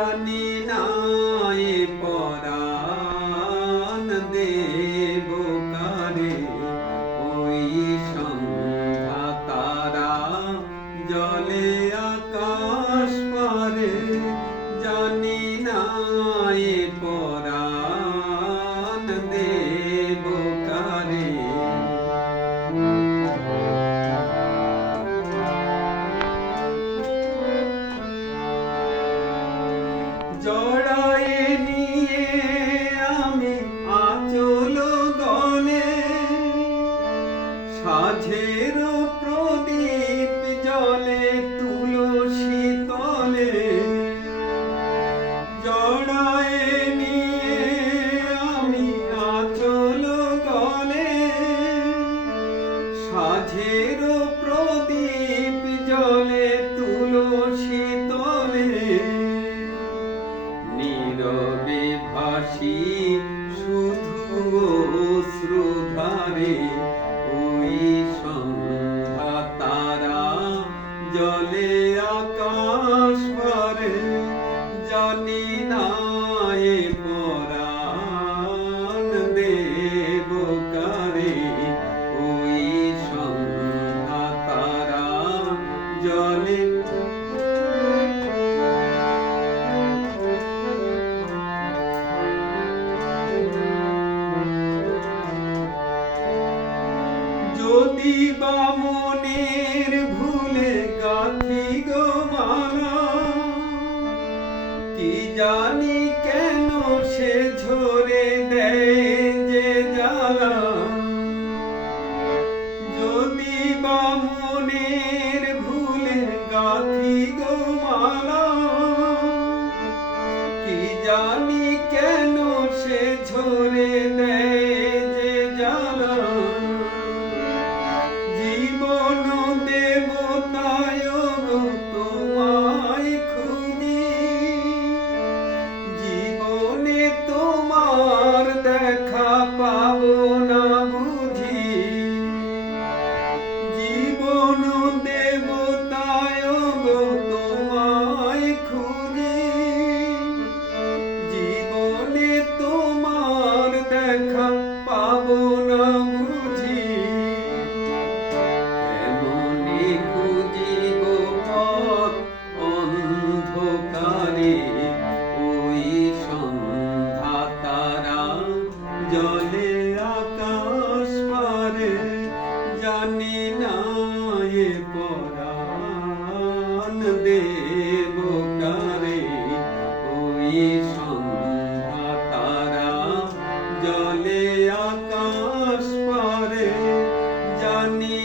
জানি না এ পরাণ দেব কারে, ওই সন্ধ্যা তারা জলে আকাশ পারে। জানি না এ পরাণ দেব কারে। জড়ায়ে নিয়ে আমি আঁচল গলে, সাঝের প্রদীপ জলে তুলসী তলে। জড়ায়ে নিয়ে আমি আঁচল গলে, সাঝের প্রদীপ জলে তুলসী তলে। নীরবে ভাসি শুধু অশ্রুধারে, ওই সন্ধ্যা তারা জলে আকাশ পারে। জানি না এ পরাণ দেব কারে, ওই সন্ধ্যা তারা জলে। যদি বা মনের ভুলে গাথি গো মালা, কি জানি কেন সে ঝরে দেয় যে জ্বালা। যদি বা মনের ভুলে গাথি গো মালা, কি জানি কেন সে ঝরে দেয় যে জ্বালা। জীবন দেবতায় গো তোমায় খুঁজি, জীবনে তোমার দেখা পাবো না বুঝি। জীবন দেবতায় গো তোমায় খুঁজি, জীবনে তোমার দেখা পাবো না বুঝি। কেমনে খুঁজিব পথ অন্ধকারে, ওই সন্ধ্যা তারা জলে আকাশ পারে। জানি না এ পরাণ দেব কারে, ওই সন্ধ্যা তারা জলে আকাশ পারে। জানি